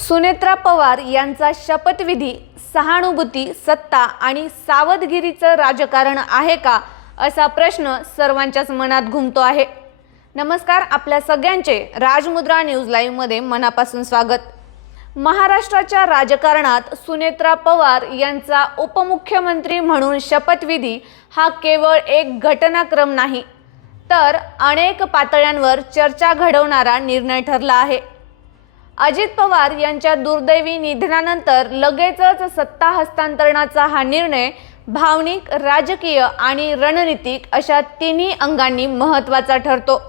सुनेत्रा पवार यांचा शपथविधी सहानुभूती सत्ता आणि सावधगिरीचं राजकारण आहे का असा प्रश्न सर्वांच्याच मनात घुमतो आहे. नमस्कार आपल्या सगळ्यांचे राजमुद्रा न्यूज लाईव्हमध्ये मनापासून स्वागत. महाराष्ट्राच्या राजकारणात सुनेत्रा पवार यांचा उपमुख्यमंत्री म्हणून शपथविधी हा केवळ एक घटनाक्रम नाही तर अनेक पातळ्यांवर चर्चा घडवणारा निर्णय ठरला आहे. अजित पवार यांच्या दुर्दैवी निधनानंतर लगेचच सत्ता हस्तांतरणाचा हा निर्णय भावनिक राजकीय आणि रणनीतिक अशा तिन्ही अंगांनी महत्त्वाचा ठरतो.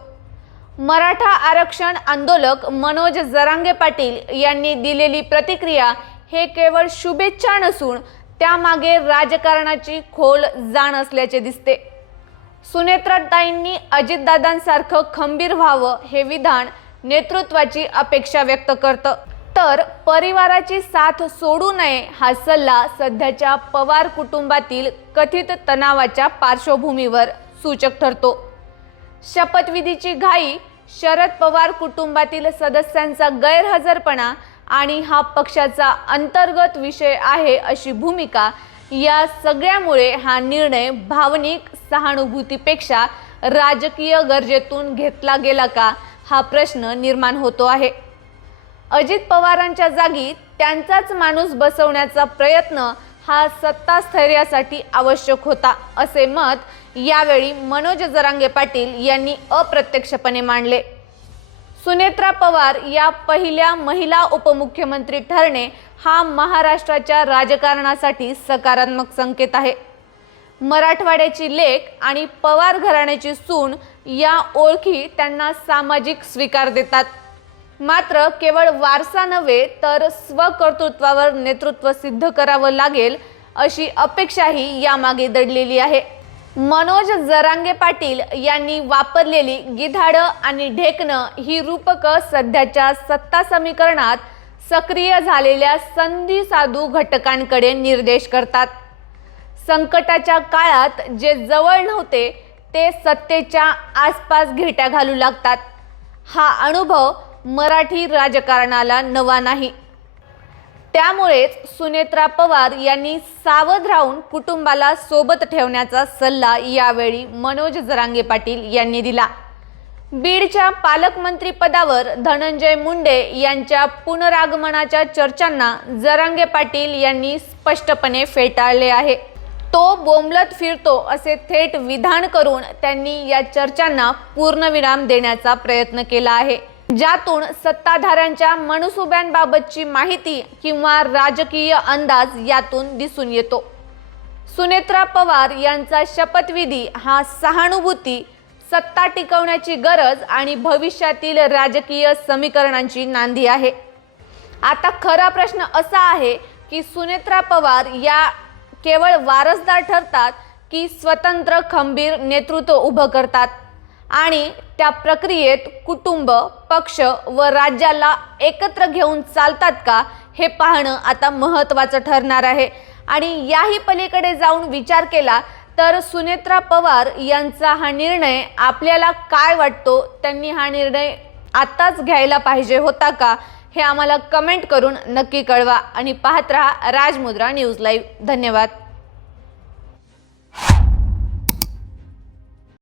मराठा आरक्षण आंदोलक मनोज जरांगे पाटील यांनी दिलेली प्रतिक्रिया हे केवळ शुभेच्छा नसून त्यामागे राजकारणाची खोल जाण असल्याचे दिसते. सुनेत्राताईंनी अजितदादांसारखं खंबीर व्हावं हे विधान नेतृत्वाची अपेक्षा व्यक्त करतं. तर परिवाराची साथ सोडू नये हा सल्ला सध्याच्या पवार कुटुंबातील कथित तणावाच्या पार्श्वभूमीवर सूचक ठरतो. शपथविधीची घाई शरद पवार कुटुंबातील सदस्यांचा गैरहजरपणा आणि हा पक्षाचा अंतर्गत विषय आहे अशी भूमिका या सगळ्यामुळे हा निर्णय भावनिक सहानुभूतीपेक्षा राजकीय गरजेतून घेतला गेला का? हा प्रश्न निर्माण होतो आहे. अजित पवारांच्या जागी त्यांचाच माणूस बसवण्याचा प्रयत्न हा सत्ता स्थैर्यासाठी आवश्यक होता असे मत यावेळी मनोज जरांगे पाटील यांनी अप्रत्यक्षपणे मांडले. सुनेत्रा पवार या पहिल्या महिला उपमुख्यमंत्री ठरणे हा महाराष्ट्राच्या राजकारणासाठी सकारात्मक संकेत आहे. मराठवाड्याची लेख आणि पवार घराण्याची सून या ओळखी त्यांना सामाजिक स्वीकार देतात. मात्र केवळ वारसा नव्हे तर स्वकर्तृत्वावर नेतृत्व सिद्ध करावं लागेल अशी अपेक्षाही यामागे दडलेली आहे. मनोज जरांगे पाटील यांनी वापरलेली गिधाडं आणि ढेकणं ही रूपकं सध्याच्या सत्ता समीकरणात सक्रिय झालेल्या संधी साधू घटकांकडे निर्देश करतात. संकटाच्या काळात जे जवळ नव्हते ते सत्तेच्या आसपास घेट्या घालू लागतात. हा अनुभव मराठी राजकारणाला नवा नाही. त्यामुळेच सुनेत्रा पवार यांनी सावध राहून कुटुंबाला सोबत ठेवण्याचा सल्ला यावेळी मनोज जरांगे पाटील यांनी दिला. बीडच्या पालकमंत्रीपदावर धनंजय मुंडे यांच्या पुनरागमनाच्या चर्चांना जरांगे पाटील यांनी स्पष्टपणे फेटाळले आहे. तो बोंबलत फिरतो असे थेट विधान करून त्यांनी या चर्चांना पूर्णविराम देण्याचा प्रयत्न केला आहे. ज्यातून सत्ताधाऱ्यांच्या मनसुब्यांबाबतची माहिती किंवा राजकीय अंदाज यातून दिसून येतो. सुनेत्रा पवार यांचा शपथविधी हा सहानुभूती सत्ता टिकवण्याची गरज आणि भविष्यातील राजकीय समीकरणांची नांदी आहे. आता खरा प्रश्न असा आहे की सुनेत्रा पवार या केवळ वारसदार ठरतात की स्वतंत्र खंबीर नेतृत्व उभं करतात. आणि त्या प्रक्रियेत कुटुंब पक्ष व राज्याला एकत्र घेऊन चालतात का हे पाहणं आता महत्त्वाचं ठरणार आहे. आणि याही पलीकडे जाऊन विचार केला तर सुनेत्रा पवार यांचा हा निर्णय आपल्याला काय वाटतो? त्यांनी हा निर्णय आत्ताच घ्यायला पाहिजे होता का? हे आम्हाला कमेंट करून नक्की कळवा आणि पाहत रहा राजमुद्रा न्यूज लाईव्ह. धन्यवाद.